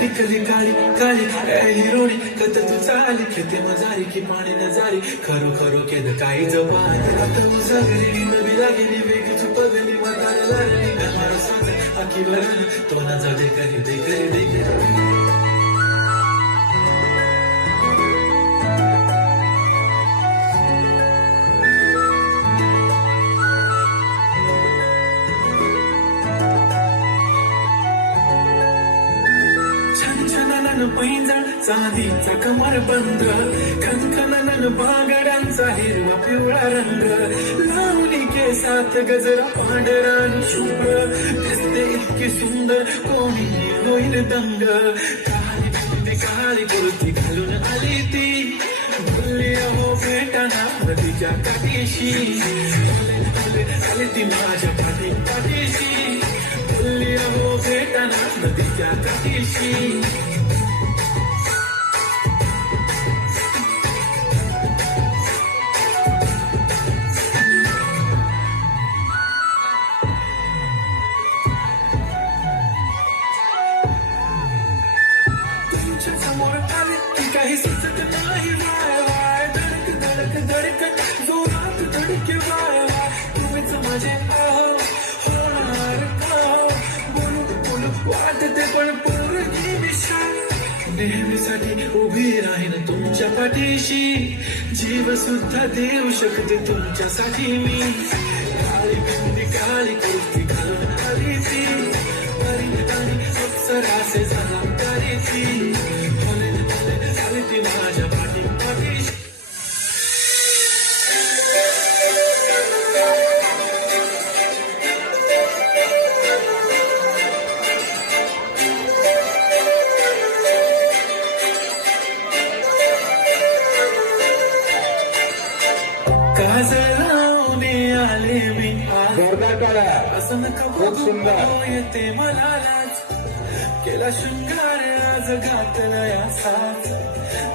टिकली काळी काळी. ए हिरोणी कत तू चाली? खेते मजारी की पाणी नजारी? खरो खरो केद काही जपा रात मुसागरी नवी लागली वेग चुपगली म्हातार लागली गमार सांग आखी वरण तो ना जाऊ दे करी दे करी दे करी छान पैंजण चांदीचा कमर बंद. खनखनन बागडांचा हिरवा पिवळा रंग. लावली केसात गजरा पांढरा आणि शुभ्र. दिसते इतकी सुंदर कोणी होईल दंग. काळी बिंदी काळी कुर्ती घालून आली ती. बोलली अहो भेटाना नदीच्या काठीशी. आले ती माझ्या पाठी पाठीशी. बोलली अहो भेटाना नदीच्या काठीशी. धडक जोरात धडके वाय. तुम्हीच माझे आहो होणार का? बोलू बोलू वाटते पण पोरगी विशाल. नेहमीसाठी उभी राहीन तुमच्या पाठीशी. जीव सुद्धा देऊ शकते तुमच्यासाठी मी. काळी बिंदी काळी कुर्ती घालून आली ती. परी आणि अप्सराचे झाला. सुंदर. हो येते मला लाज केला शृंगार आज घातला या साज.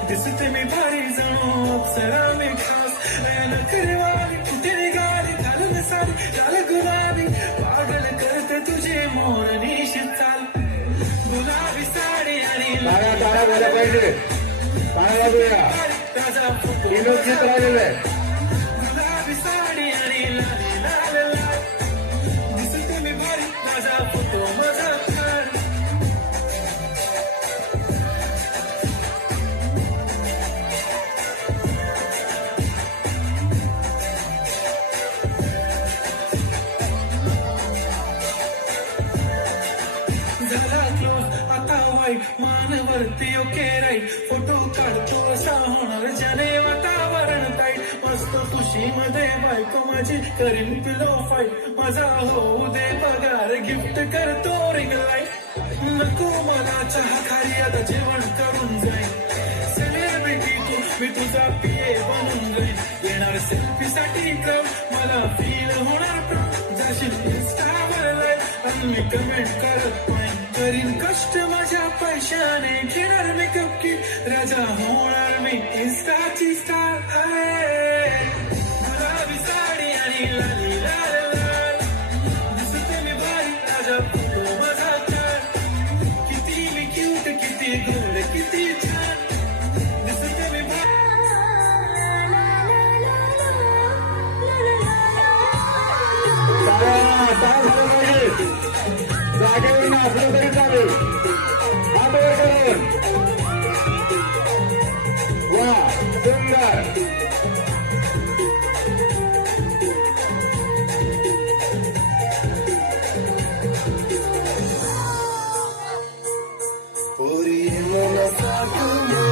दिसते मी भारी जणू अप्सरा मी खास. नयन करवाली कुठे निघाली घालून सारी लाल गुलाबी पागल करते तुझे मोर निशित चाल. गुलाबी साडी आणि ताजा फोटो आता मानवरती ओके राईट फोटो काढतो असा होणार ज्याने वातावरण ताईट मस्त खुशी मध्ये बायको माझी करीन पिलो फाईट माझा होऊ दे पगार गिफ्ट करतो रिंग लाइट नको मला चहा खाली आता जेवण करून जाईन सेलिब्रिटी तू मी तुझा पिये बनून जाईन येणार सेल्फी साठी मला फील होणार प्रम जाशील इंस्टावर लाईव्ह आणि मी कमेंट करत पाहिजे करीन कष्ट माझ्या पैशाने घेणार मी कपकी राजा होणार मी इन्स्टाची स्टार गुलाबी साडी आणि लाली लाल लाल दिसते मी भारी राजा फ़ोटो माझा किती मी क्यूट किती गोड किती छान दिसते मी भारी ना Por irmão, nossa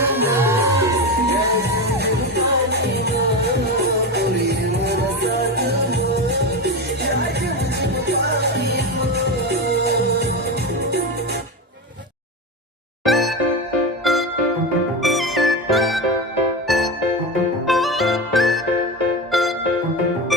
Yeah.